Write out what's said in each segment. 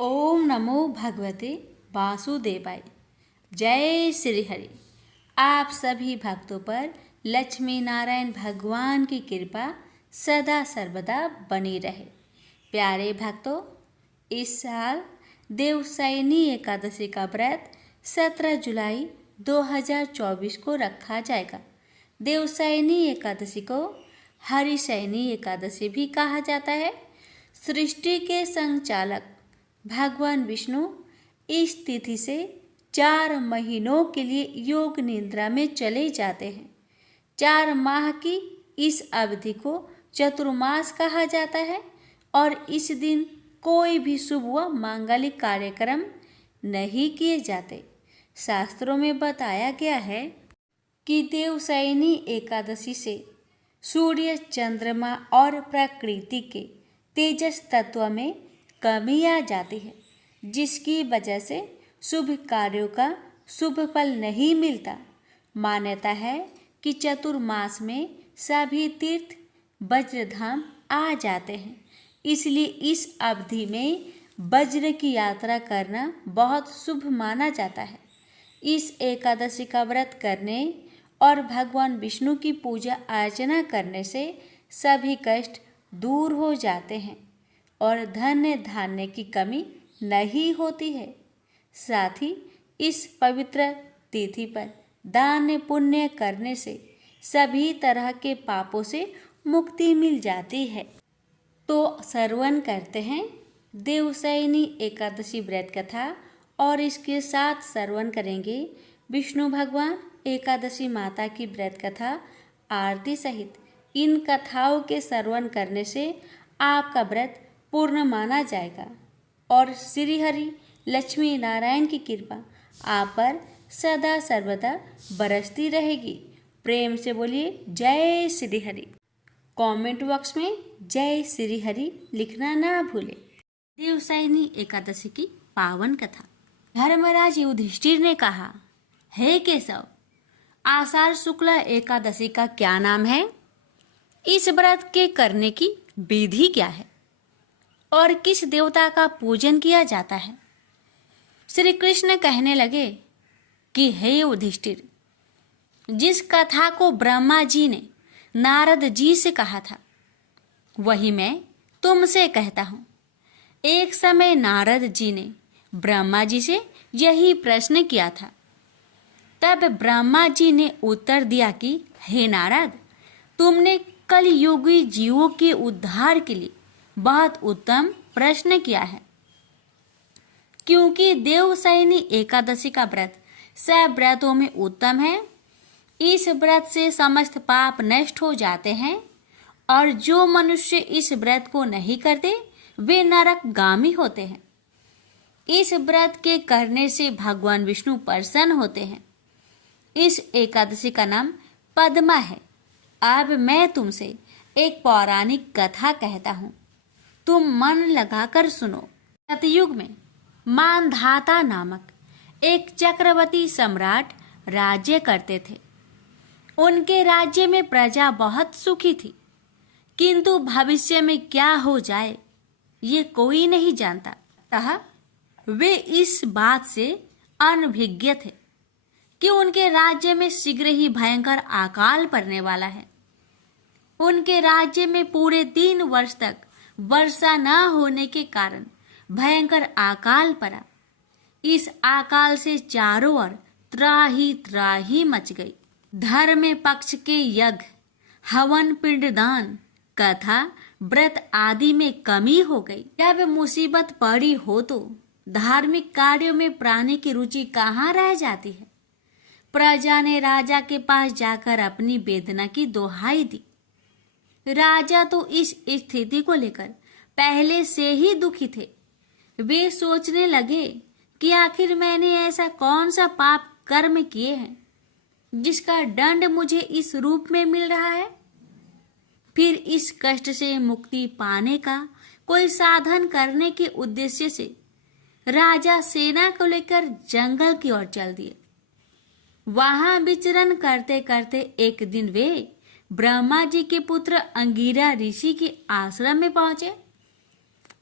ओम नमो भगवते वासुदेवाय। जय श्री हरि। आप सभी भक्तों पर लक्ष्मी नारायण भगवान की कृपा सदा सर्वदा बनी रहे। प्यारे भक्तों, इस साल देवशयनी एकादशी का व्रत 17 जुलाई 2024 को रखा जाएगा। देवशयनी एकादशी को हरिशयनी एकादशी भी कहा जाता है। सृष्टि के संचालक भगवान विष्णु इस तिथि से 4 महीनों के लिए योग निद्रा में चले जाते हैं। 4 माह की इस अवधि को चतुर्मास कहा जाता है और इस दिन कोई भी शुभ व मांगलिक कार्यक्रम नहीं किए जाते। शास्त्रों में बताया गया है कि देवशयनी एकादशी से सूर्य, चंद्रमा और प्रकृति के तेजस तत्व में कमी आ जाती है, जिसकी वजह से शुभ कार्यों का शुभ फल नहीं मिलता। मान्यता है कि चतुर्मास में सभी तीर्थ वज्रधाम आ जाते हैं, इसलिए इस अवधि में वज्र की यात्रा करना बहुत शुभ माना जाता है। इस एकादशी का व्रत करने और भगवान विष्णु की पूजा अर्चना करने से सभी कष्ट दूर हो जाते हैं और धन्य धान्य की कमी नहीं होती है। साथ ही इस पवित्र तिथि पर दान पुण्य करने से सभी तरह के पापों से मुक्ति मिल जाती है। तो श्रवण करते हैं देवशयनी एकादशी व्रत कथा और इसके साथ श्रवण करेंगे विष्णु भगवान एकादशी माता की व्रत कथा आरती सहित। इन कथाओं के श्रवण करने से आपका व्रत पूर्ण माना जाएगा और श्री हरि लक्ष्मी नारायण की कृपा आप पर सदा सर्वदा बरसती रहेगी। प्रेम से बोलिए जय श्री हरि। कमेंट बॉक्स में जय श्री हरि लिखना ना भूले। देवशयनी एकादशी की पावन कथा। धर्मराज युधिष्ठिर ने कहा, हे केशव, आषाढ़ शुक्ल एकादशी का क्या नाम है? इस व्रत के करने की विधि क्या है और किस देवता का पूजन किया जाता है? श्री कृष्ण कहने लगे कि हे युधिष्ठिर, जिस कथा को ब्रह्मा जी ने नारद जी से कहा था वही मैं तुमसे कहता हूँ। एक समय नारद जी ने ब्रह्मा जी से यही प्रश्न किया था। तब ब्रह्मा जी ने उत्तर दिया कि हे नारद, तुमने कलयुगी जीवों के उद्धार के लिए बहुत उत्तम प्रश्न किया है, क्योंकि देवशयनी एकादशी का व्रत सब व्रतों में उत्तम है। इस व्रत से समस्त पाप नष्ट हो जाते हैं और जो मनुष्य इस व्रत को नहीं करते वे नरकगामी होते हैं। इस व्रत के करने से भगवान विष्णु प्रसन्न होते हैं। इस एकादशी का नाम पद्मा है। अब मैं तुमसे एक पौराणिक कथा कहता हूँ, तुम मन लगाकर सुनो। सतयुग में मानधाता नामक एक चक्रवर्ती सम्राट राज्य करते थे। उनके राज्य में प्रजा बहुत सुखी थी, किंतु भविष्य में क्या हो जाए ये कोई नहीं जानता। अतः वे इस बात से अनभिज्ञ थे कि उनके राज्य में शीघ्र ही भयंकर अकाल पड़ने वाला है। उनके राज्य में पूरे 3 वर्ष तक वर्षा न होने के कारण भयंकर अकाल पड़ा। इस अकाल से चारों ओर त्राही मच गई। धर्म पक्ष के यज्ञ, हवन, पिंडदान, कथा, व्रत आदि में कमी हो गई। जब मुसीबत पड़ी हो तो धार्मिक कार्यों में प्राणी की रुचि कहाँ रह जाती है। प्रजा ने राजा के पास जाकर अपनी वेदना की दोहाई दी। राजा तो इस स्थिति को लेकर पहले से ही दुखी थे। वे सोचने लगे कि आखिर मैंने ऐसा कौन सा पाप कर्म किए हैं जिसका दंड मुझे इस रूप में मिल रहा है। फिर इस कष्ट से मुक्ति पाने का कोई साधन करने के उद्देश्य से राजा सेना को लेकर जंगल की ओर चल दिए। वहां विचरण करते करते एक दिन वे ब्रह्मा जी के पुत्र अंगिरा ऋषि के आश्रम में पहुंचे।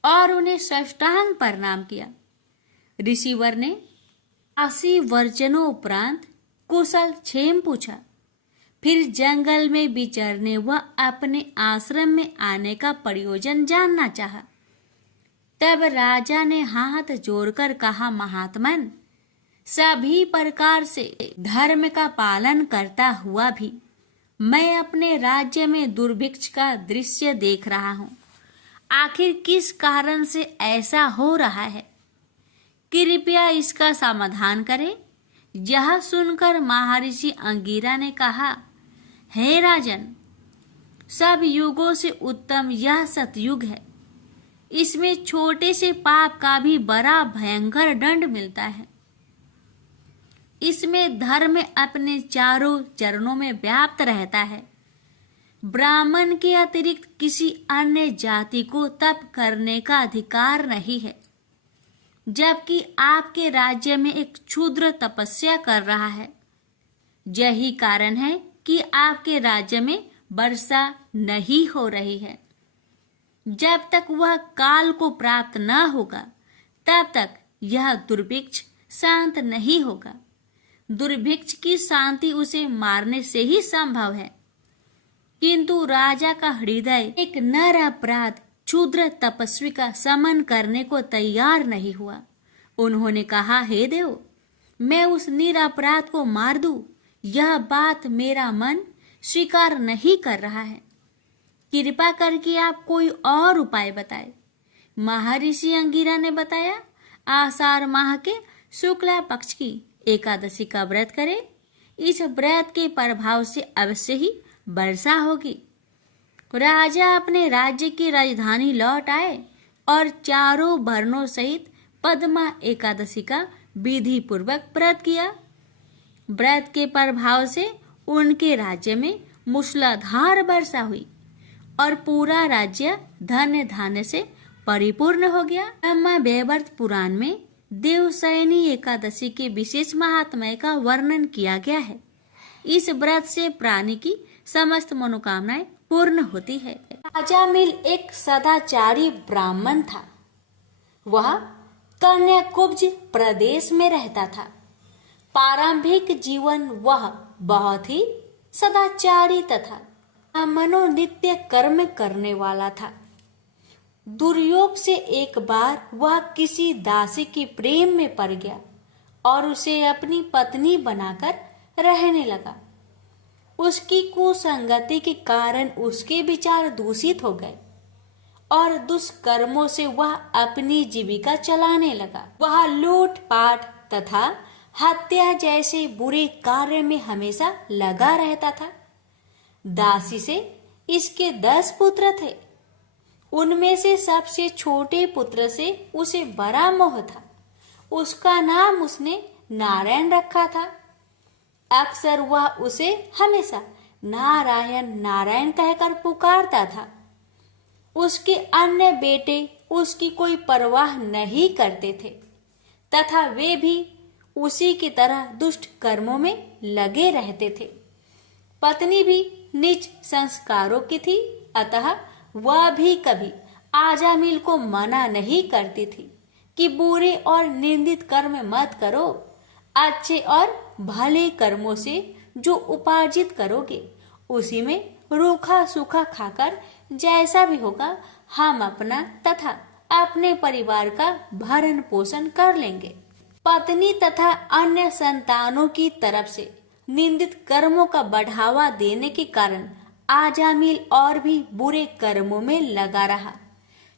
और उन्हें साष्टांग प्रणाम किया। ऋषिवर ने 80 वर्जनों उपरांत कुशल क्षेम पूछा। फिर जंगल में विचरने व अपने आश्रम में आने का प्रयोजन जानना चाहा। तब राजा ने हाथ जोड़कर कहा, महात्मन, सभी प्रकार से धर्म का पालन करता हुआ भी मैं अपने राज्य में दुर्भिक्ष का दृश्य देख रहा हूँ। आखिर किस कारण से ऐसा हो रहा है? कृपया इसका समाधान करें। यह सुनकर महर्षि अंगिरा ने कहा, हे राजन, सब युगों से उत्तम यह सतयुग है। इसमें छोटे से पाप का भी बड़ा भयंकर दंड मिलता है। इसमें धर्म अपने चारों चरणों में व्याप्त रहता है। ब्राह्मण के अतिरिक्त किसी अन्य जाति को तप करने का अधिकार नहीं है, जबकि आपके राज्य में एक क्षुद्र तपस्या कर रहा है। यही कारण है कि आपके राज्य में वर्षा नहीं हो रही है। जब तक वह काल को प्राप्त न होगा, तब तक यह दुर्भिक्ष शांत नहीं होगा। दुर्भिक्ष की शांति उसे मारने से ही संभव है। किंतु राजा का हृदय एक नर अपराध क्षुद्र तपस्वी का समन करने को तैयार नहीं हुआ। उन्होंने कहा, हे देव, मैं उस निरपराध को मार दूं, यह बात मेरा मन स्वीकार नहीं कर रहा है। कृपा करके आप कोई और उपाय बताए। महर्षि अंगिरा ने बताया, आषाढ़ माह के शुक्ला पक्ष की एकादशी का व्रत करें। इस व्रत के प्रभाव से अवश्य ही वर्षा होगी। राजा अपने राज्य की राजधानी लौट आए और चारों वर्णों सहित पद्मा एकादशी का विधि पूर्वक व्रत किया। व्रत के प्रभाव से उनके राज्य में मूसलाधार वर्षा हुई और पूरा राज्य धन्य धान्य से परिपूर्ण हो गया। ब्रह्मा वैवर्त पुराण में देवशयनी एकादशी के विशेष महात्म्य का वर्णन किया गया है। इस व्रत से प्राणी की समस्त मनोकामनाएं पूर्ण होती है। राजा मिल एक सदाचारी ब्राह्मण था। वह कन्याकुब्ज प्रदेश में रहता था। प्रारंभिक जीवन वह बहुत ही सदाचारी तथा मनोनित्य कर्म करने वाला था। दुर्योग से एक बार वह किसी दासी के प्रेम में पड़ गया और उसे अपनी पत्नी बनाकर रहने लगा। उसकी कुसंगति के कारण उसके विचार दूषित हो गए और दुष्कर्मों से वह अपनी जीविका चलाने लगा। वह लूटपाट तथा हत्या जैसे बुरे कार्य में हमेशा लगा रहता था। दासी से इसके 10 पुत्र थे। उनमें से सबसे छोटे पुत्र से उसे बड़ा मोह था। उसका नाम उसने नारायण रखा था। अक्सर वह उसे हमेशा नारायण नारायण कहकर पुकारता था। उसके अन्य बेटे उसकी कोई परवाह नहीं करते थे तथा वे भी उसी की तरह दुष्ट कर्मों में लगे रहते थे। पत्नी भी नीच संस्कारों की थी, अतः वह भी कभी आजामिल को मना नहीं करती थी कि बुरे और निंदित कर्म मत करो। अच्छे और भले कर्मों से जो उपार्जित करोगे उसी में रूखा सूखा खाकर जैसा भी होगा हम अपना तथा अपने परिवार का भरण पोषण कर लेंगे। पत्नी तथा अन्य संतानों की तरफ से निंदित कर्मों का बढ़ावा देने के कारण आजामिल और भी बुरे कर्मों में लगा रहा।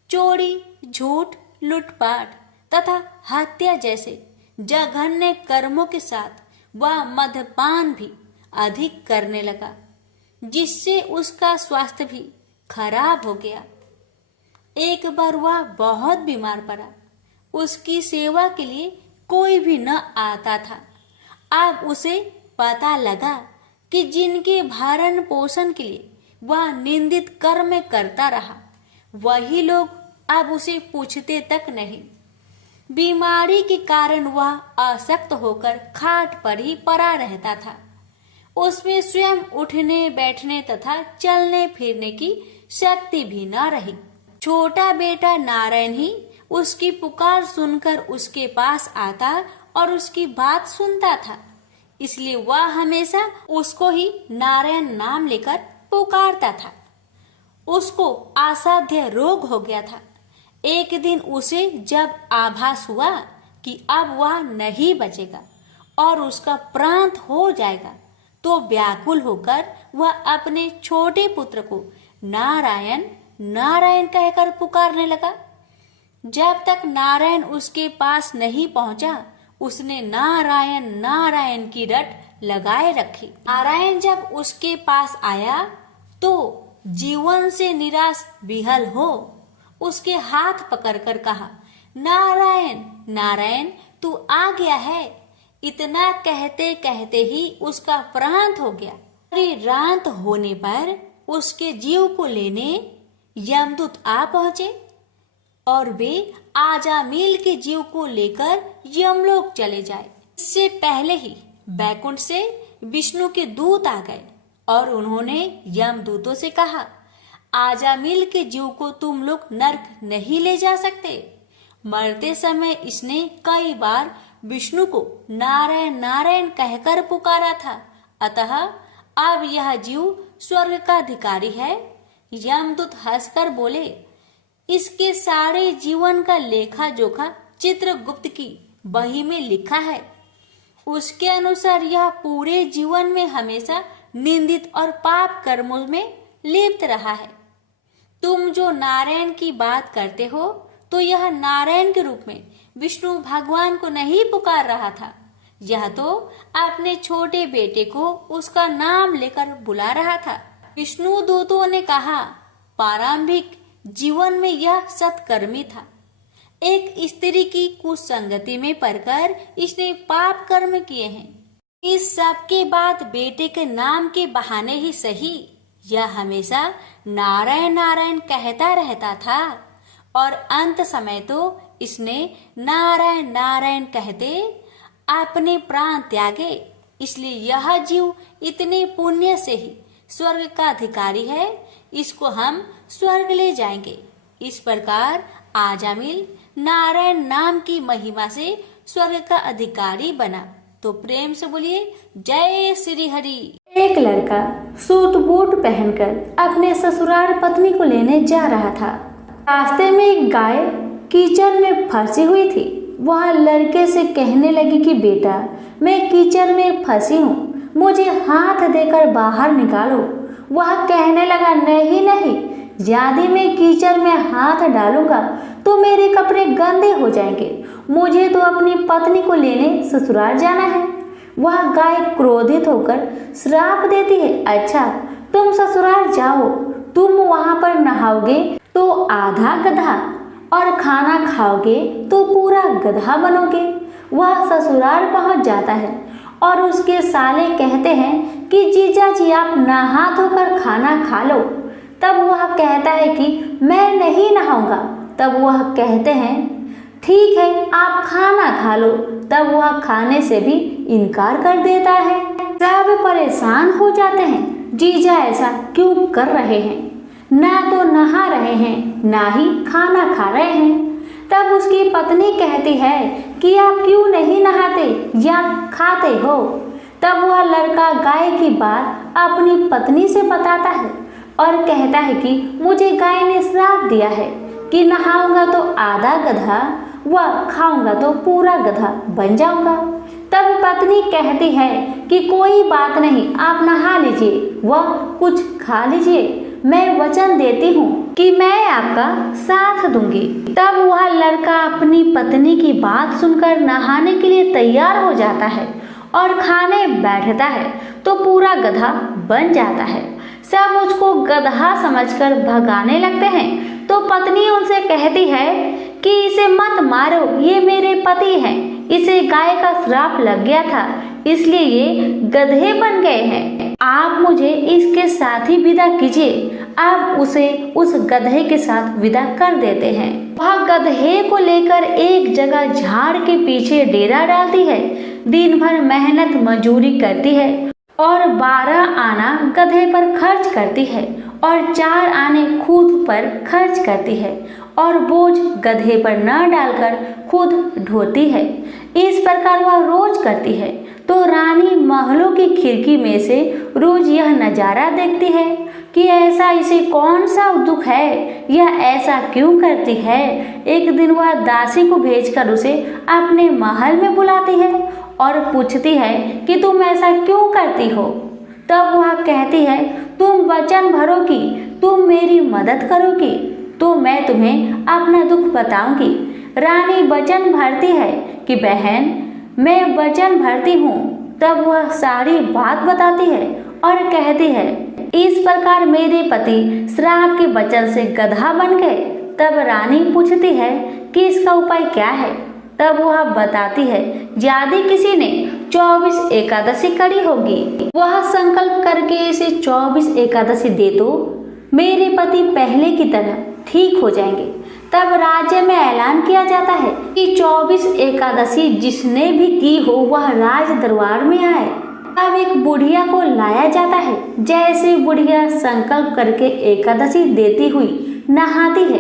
चोरी, झूठ, लूटपाट तथा हत्या जैसे जघन्य कर्मों के साथ वह मद्यपान भी अधिक करने लगा, जिससे उसका स्वास्थ्य भी खराब हो गया। एक बार वह बहुत बीमार पड़ा। उसकी सेवा के लिए कोई भी न आता था। अब उसे पता लगा कि जिनके भरण पोषण के लिए वह निंदित कर्म करता रहा, वही लोग अब उसे पूछते तक नहीं। बीमारी के कारण वह अशक्त होकर खाट पर ही पड़ा रहता था। उसमें स्वयं उठने बैठने तथा चलने फिरने की शक्ति भी न रही। छोटा बेटा नारायण ही उसकी पुकार सुनकर उसके पास आता और उसकी बात सुनता था, इसलिए वह हमेशा उसको ही नारायण नाम लेकर पुकारता था। उसको असाध्य रोग हो गया था। एक दिन उसे जब आभास हुआ कि अब वह नहीं बचेगा और उसका प्राण हो जाएगा, तो व्याकुल होकर वह अपने छोटे पुत्र को नारायण नारायण कहकर पुकारने लगा। जब तक नारायण उसके पास नहीं पहुंचा, उसने नारायण नारायण की रट लगाए रखी। नारायण जब उसके पास आया तो जीवन से निराश विहल हो उसके हाथ पकड़कर कहा, नारायण नारायण तू आ गया है। इतना कहते कहते ही उसका प्राण हो गया। रात होने पर उसके जीव को लेने यमदूत आ पहुंचे और वे आजामिल के जीव को लेकर यमलोक चले जाए। इससे पहले ही बैकुंठ से विष्णु के दूत आ गए और उन्होंने यमदूतों से कहा, आजामिल के जीव को तुम लोग नरक नहीं ले जा सकते। मरते समय इसने कई बार विष्णु को नारायण नारायण कहकर पुकारा था, अतः अब यह जीव स्वर्ग का अधिकारी है। यमदूत हंसकर बोले, इसके सारे जीवन का लेखा जोखा चित्रगुप्त की बही में लिखा है। उसके अनुसार यह पूरे जीवन में हमेशा निंदित और पाप कर्मों में लिप्त रहा है। तुम जो नारायण की बात करते हो, तो यह नारायण के रूप में विष्णु भगवान को नहीं पुकार रहा था, यह तो अपने छोटे बेटे को उसका नाम लेकर बुला रहा था। विष्णु दूतों ने कहा, प्रारंभिक जीवन में यह सत्कर्मी था। एक स्त्री की कुसंगति में पड़कर इसने पाप कर्म किए हैं। इस सब के बाद बेटे के नाम के बहाने ही सही यह हमेशा नारायण नारायण कहता रहता था और अंत समय तो इसने नारायण नारायण कहते अपने प्राण त्यागे। इसलिए यह जीव इतने पुण्य से ही स्वर्ग का अधिकारी है। इसको हम स्वर्ग ले जाएंगे। इस प्रकार आजामिल नारायण नाम की महिमा से स्वर्ग का अधिकारी बना। तो प्रेम से बोलिए जय श्री हरि। एक लड़का सूट बूट पहनकर अपने ससुराल पत्नी को लेने जा रहा था। रास्ते में एक गाय कीचड़ में फंसी हुई थी। वह लड़के से कहने लगी कि बेटा, मैं कीचड़ में फंसी हूँ, मुझे हाथ देकर बाहर निकालो। वह कहने लगा, नहीं नहीं, यदि मैं कीचड़ में हाथ डालूंगा तो मेरे कपड़े गंदे हो जाएंगे। मुझे तो अपनी पत्नी को लेने ससुराल जाना है। वह गाय क्रोधित होकर श्राप देती है, अच्छा तुम ससुराल जाओ, तुम वहां पर नहाओगे तो आधा गधा और खाना खाओगे तो पूरा गधा बनोगे। वह ससुराल पहुंच जाता है और उसके साले कहते हैं कि जीजा जी आप नहा धोकर खाना खा लो। तब वह कहता है कि मैं नहीं नहाऊंगा। तब वह कहते हैं ठीक है आप खाना खा लो। तब वह खाने से भी इनकार कर देता है। सब परेशान हो जाते हैं, जीजा ऐसा क्यों कर रहे हैं, ना तो नहा रहे हैं ना ही खाना खा रहे हैं। तब उसकी पत्नी कहती है कि आप क्यों नहीं नहाते या खाते हो। तब वह लड़का गाय की बात अपनी पत्नी से बताता है और कहता है कि मुझे गाय ने श्राप दिया है कि नहाऊंगा तो आधा गधा व खाऊंगा तो पूरा गधा बन जाऊंगा। तब पत्नी कहती है कि कोई बात नहीं, आप नहा लीजिए व कुछ खा लीजिए, मैं वचन देती हूँ कि मैं आपका साथ दूंगी। तब वह लड़का अपनी पत्नी की बात सुनकर नहाने के लिए तैयार हो जाता है और खाने बैठता है तो पूरा गधा बन जाता है। सब उसको गधा समझकर भगाने लगते हैं। तो पत्नी उनसे कहती है कि इसे मत मारो, ये मेरे पति हैं, इसे गाय का श्राप लग गया था इसलिए ये गधे बन गए हैं। आप मुझे इसके साथ ही विदा कीजिए। आप उसे उस गधे के साथ विदा कर देते हैं। वह गधे को लेकर एक जगह झाड़ के पीछे डेरा डालती है। दिन भर मेहनत मजूरी करती है और 12 आना गधे पर खर्च करती है और 4 आने खुद पर खर्च करती है और बोझ गधे पर न डालकर खुद ढोती है। इस प्रकार वह रोज करती है। तो रानी महलों की खिड़की में से रोज यह नजारा देखती है कि ऐसा इसे कौन सा दुख है, यह ऐसा क्यों करती है। एक दिन वह दासी को भेजकर उसे अपने महल में बुलाती है और पूछती है कि तुम ऐसा क्यों करती हो। तब वह कहती है, तुम वचन भरोगी, तुम मेरी मदद करोगी तो मैं तुम्हें अपना दुख बताऊंगी। रानी वचन भरती है कि बहन मैं वचन भरती हूँ। तब वह सारी बात बताती है और कहती है, इस प्रकार मेरे पति श्राप के वचन से गधा बन गए। तब रानी पूछती है कि इसका उपाय क्या है। तब वह बताती है, यदि किसी ने 24 एकादशी करी होगी, वह संकल्प करके इसे 24 एकादशी दे दो, मेरे पति पहले की तरह ठीक हो जाएंगे। तब राज्य में ऐलान किया जाता है कि 24 एकादशी जिसने भी की हो वह राज दरबार में आए। तब एक बुढ़िया को लाया जाता है। जैसे बुढ़िया संकल्प करके एकादशी देती हुई नहाती है,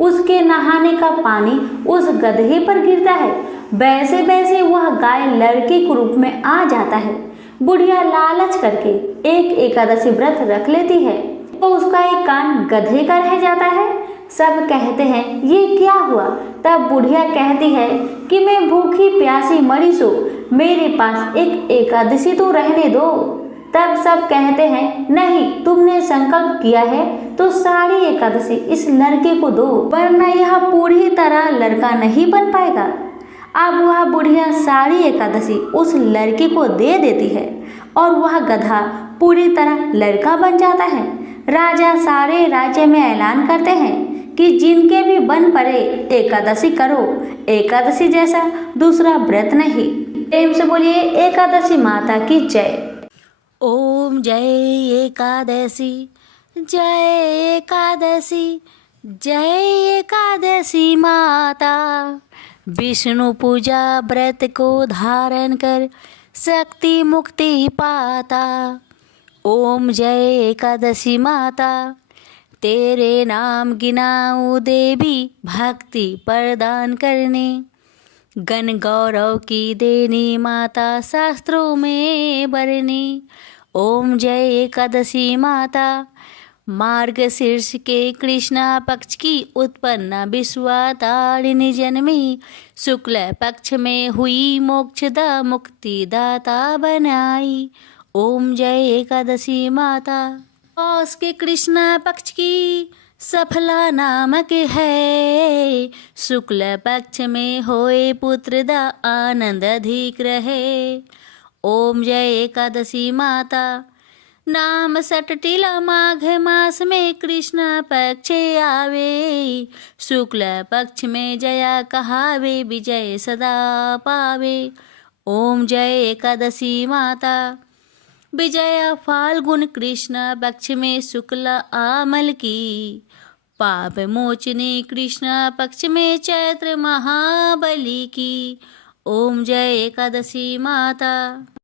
उसके नहाने का पानी उस गधे पर गिरता है। वैसे वैसे वह गाय लड़के के रूप में आ जाता है। बुढ़िया लालच करके एक एकादशी व्रत रख लेती है तो उसका एक कान गधे का रह जाता है। सब कहते हैं ये क्या हुआ। तब बुढ़िया कहती है कि मैं भूखी प्यासी मरी सो, मेरे पास एक एकादशी तो रहने दो। तब सब कहते हैं नहीं, तुमने संकल्प किया है तो सारी एकादशी इस लड़के को दो, वरना यह पूरी तरह लड़का नहीं बन पाएगा। अब वह बुढ़िया सारी एकादशी उस लड़के को दे देती है और वह गधा पूरी तरह लड़का बन जाता है। राजा सारे राज्य में ऐलान करते हैं कि जिनके भी बन पड़े एकादशी करो, एकादशी जैसा दूसरा व्रत नहीं। प्रेम से बोलिए एकादशी माता की जय। ओम जय एकादशी, जय एकादशी, जय एकादशी माता। विष्णु पूजा व्रत को धारण कर शक्ति मुक्ति पाता। ओम जय एकादशी माता, तेरे नाम गिनाऊं देवी, भक्ति प्रदान करने। गण गौरव की देनी माता, शास्त्रों में बरनी। ओम जय एकादशी माता, मार्गशीर्ष के कृष्णा पक्ष की उत्पन्न विश्वातारिणी जन्मी। शुक्ल पक्ष में हुई मोक्षदा मुक्तिदाता बनाई। ओम जय एकादशी माता, पौष के कृष्णा पक्ष की सफला नामक है। शुक्ल पक्ष में होए पुत्र दा आनंद अधिक रहे। ओम जय एकादशी माता, नाम सटटिला माघ मास में कृष्ण पक्ष आवे। शुक्ल पक्ष में जया कहावे, विजय सदा पावे। ओम जय एकादशी माता, विजया फाल्गुन कृष्ण पक्ष में शुक्ल आमल की। पाप मोचनी कृष्ण पक्ष में चैत्र महाबली की। ओम जय एकादशी माता,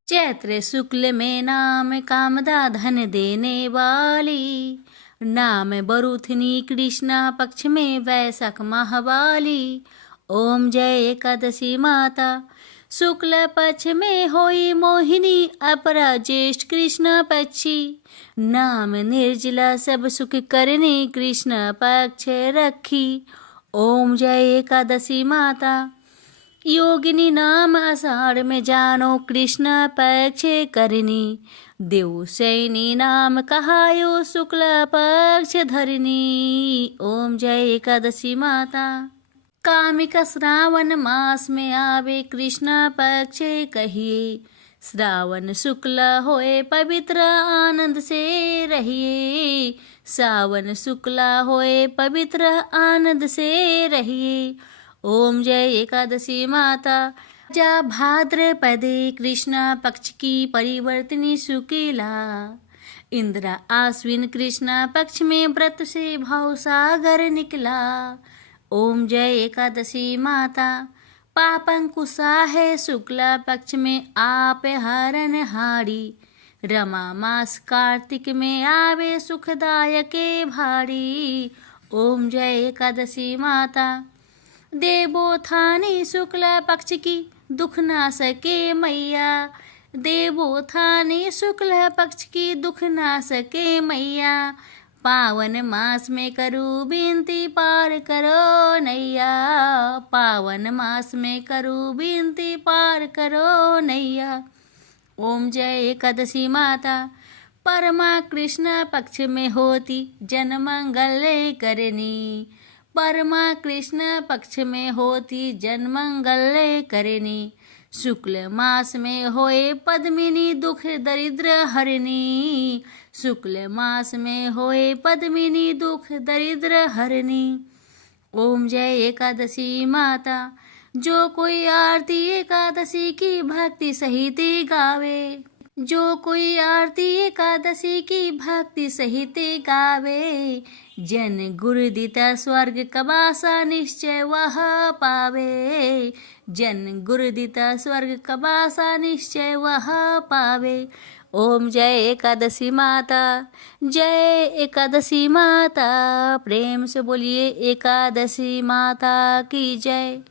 चैत्र शुक्ल में नाम कामदा धन देने वाली। नाम बरुथनी कृष्ण पक्ष में वैशाख महावाली। ओम जय एकादशी माता, शुक्ल पक्ष में होई मोहिनी, अपरा ज्येष्ठ कृष्ण पक्षी। नाम निर्जला सब सुख करने कृष्ण पक्ष रखी। ओम जय एकादशी माता, योगिनी नाम आषाढ़ में जानो कृष्ण पक्ष करनी। देव सैनी नाम कहायो शुक्ल पक्ष धरनी। ओम जय एकादशी माता, कामिक श्रावण मास में आवे कृष्ण पक्ष कहिए। श्रावण शुक्ल होए पवित्र आनंद से रहिए। सावन शुक्ल होए पवित्र आनंद से रहिए। ओम जय एकादशी माता, जा भाद्रपदे कृष्ण पक्ष की परिवर्तनी शुक्ला। इंद्र आश्विन कृष्ण पक्ष में व्रत से भाव सागर निकला। ओम जय एकादशी माता, पापंकुशा है शुक्ल पक्ष में आप हरण हारी। रमा मास कार्तिक में आवे सुखदायके भारी। ओम जय एकादशी माता। देवोत्थानी शुक्ल पक्ष की दुख ना सके मैया। देवोत्थानी शुक्ल पक्ष की दुख ना सके मैया। पावन मास में करूँ विनती पार करो नैया। पावन मास में करूँ विनती पार करो नैया। ओम जय एकादशी माता। परमा कृष्ण पक्ष में होती जन मंगल करनी। परमा कृष्ण पक्ष में होती जन मंगल करनी। शुक्ल मास में होए पद्मिनी दुख दरिद्र हरनी। शुक्ल मास में होए पद्मिनी दुख दरिद्र हरनी। ओम जय एकादशी माता। जो कोई आरती एकादशी की भक्ति सहित गावे। जो कोई आरती एकादशी की भक्ति सहित गावे। जन गुरुदिता स्वर्ग कबासा निश्चय वह पावे। जन गुरुदिता स्वर्ग कबासा निश्चय वह पावे। ओम जय एकादशी माता। जय एकादशी माता। प्रेम से बोलिए एकादशी माता की जय।